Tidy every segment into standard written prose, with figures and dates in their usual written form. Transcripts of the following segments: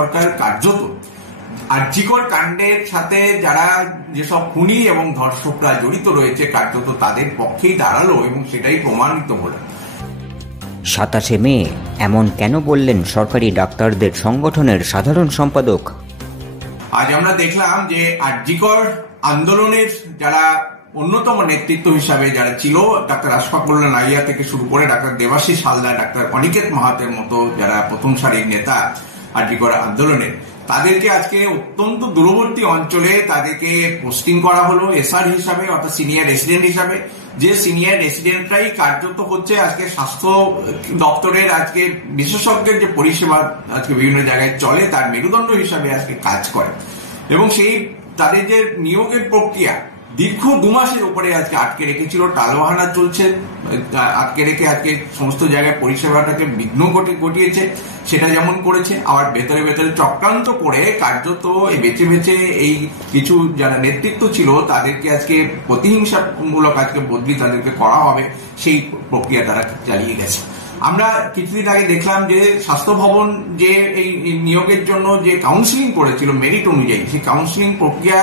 সরকার কার্যত আরজিকর কাণ্ডের সাথে যারা যেসব খুনি এবং ধর্ষকরা জড়িত রয়েছে কার্যত তাদের পক্ষেই দাঁড়ালো এবং সেটাই প্রমাণিত হলো। 27 মে এমন কেন বললেন সরকারি ডাক্তারদের সংগঠনের সাধারণ সম্পাদক? আজ আমরা দেখলাম যে আরজিকর আন্দোলনের যারা অন্যতম নেতৃত্ব হিসাবে যারা ছিল, ডাক্তার আশফাকুল্লাহ নাইয়া থেকে শুরু করে ডাক্তার দেবাশিস হালদার, ডাক্তার অনিকেত মাহাতের মতো যারা প্রথম সারির নেতা আরজিকর আন্দোলনের, তাদেরকে আজকে অত্যন্ত দূরবর্তী অঞ্চলে তাদেরকে পোস্টিং করা হলো এসআর হিসাবে, অর্থাৎ সিনিয়র রেসিডেন্ট হিসাবে। যে সিনিয়র রেসিডেন্টরাই কার্যত হচ্ছে আজকে স্বাস্থ্য দপ্তরের আজকে বিশেষজ্ঞের যে পরিষেবা আজকে বিভিন্ন জায়গায় চলে তার মেরুদণ্ড হিসাবে আজকে কাজ করে। এবং সেই তাদের যে নিয়োগের প্রক্রিয়া দীর্ঘ 2 মাসের উপরে আজকে আটকে রেখেছিল, টালবাহানা চলছে, আটকে রেখে আজকে সমস্ত জায়গায় পরিষেবাটাকে বিঘ্ন ঘটিয়েছে। সেটা যেমন করেছে, আবার ভেতরে ভেতরে চক্রান্ত করে কার্যত বেছে বেছে এই কিছু যারা নেতৃত্ব ছিল তাদেরকে আজকে প্রতিহিংসামূলক আজকে বদলি তাদেরকে করা হবে, সেই প্রক্রিয়া তারা চালিয়ে গেছে। আমরা কিছুদিন আগে দেখলাম যে স্বাস্থ্য ভবন যে এই নিয়োগের জন্য যে কাউন্সিলিং করেছিল মেরিট অনুযায়ী, সেই কাউন্সিলিং প্রক্রিয়া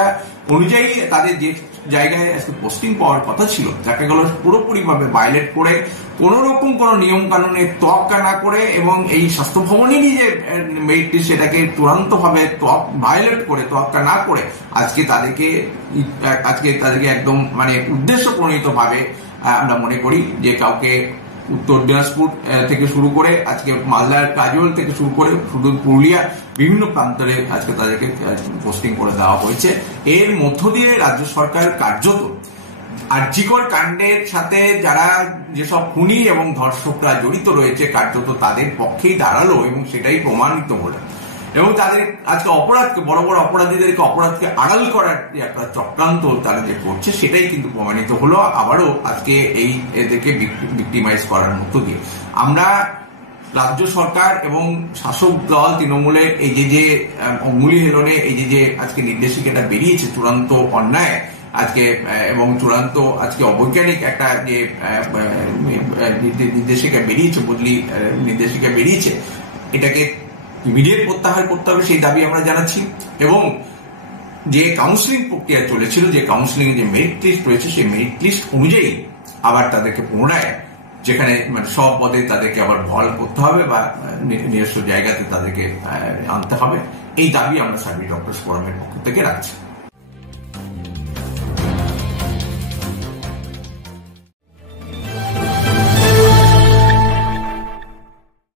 অনুযায়ী তাদের যে জায়গায় পোস্টিং পাওয়ার কথা ছিল তাকে গেল পুরোপুরিভাবে ভায়োলেট করে, কোন রকম কোন নিয়ম কানুনের তোয়াক্কা না করে, এবং এই স্বাস্থ্য ভবনেরই যে মেরিট লিস্ট সেটাকে চূড়ান্ত ভাবে ভায়োলেট করে, তোয়াক্কা না করে আজকে তাদেরকে একদম মানে উদ্দেশ্য প্রণীত ভাবে আমরা মনে করি যে কাউকে উত্তর দিনাজপুর থেকে শুরু করে আজকে মালদার কাজল থেকে শুরু করে শুধু পুরুলিয়া বিভিন্ন প্রান্তরে আজকে তাদেরকে পোস্টিং করে দেওয়া হয়েছে। এর মধ্য দিয়ে রাজ্য সরকার কার্যত আরজিকর কাণ্ডের সাথে যারা যেসব খুনি এবং ধর্ষকরা জড়িত রয়েছে কার্যত তাদের পক্ষেই দাঁড়ালো এবং সেটাই প্রমাণিত হলো। এবং তাদের আজকে অপরাধকে, বড় বড় অপরাধীদেরকে অপরাধকে আড়াল করার যে একটা চক্রান্ত তারা যে করছে সেটাই কিন্তু প্রমাণিত হলো আবারও আজকে এদেরকে ভিক্টিমাইজ করার মধ্য দিয়ে। আমরা রাজ্য সরকার এবং শাসক দল তৃণমূলের এই যে অঙ্গুলি হেলনে এই যে আজকে নির্দেশিকাটা বেরিয়েছে, চূড়ান্ত অন্যায় আজকে এবং চূড়ান্ত আজকে অবৈজ্ঞানিক একটা যে নির্দেশিকা বেরিয়েছে, বদলি নির্দেশিকা বেরিয়েছে, এটাকে ইমিডিয়েট প্রত্যাহার করতে হবে সেই দাবি আমরা জানাচ্ছি। এবং যে কাউন্সিলিং প্রক্রিয়া চলেছিল, যে কাউন্সিলিং যে মেরিট লিস্ট রয়েছে সেই মেরিট লিস্ট অনুযায়ী আবার তাদেরকে পুনরায় যেখানে মানে সব পদে তাদেরকে আবার বহাল করতে হবে বা নিজস্ব জায়গাতে তাদেরকে আনতে হবে, এই দাবি আমরা সার্ভিস ডক্টরস ফোরামের পক্ষ থেকে রাখছি।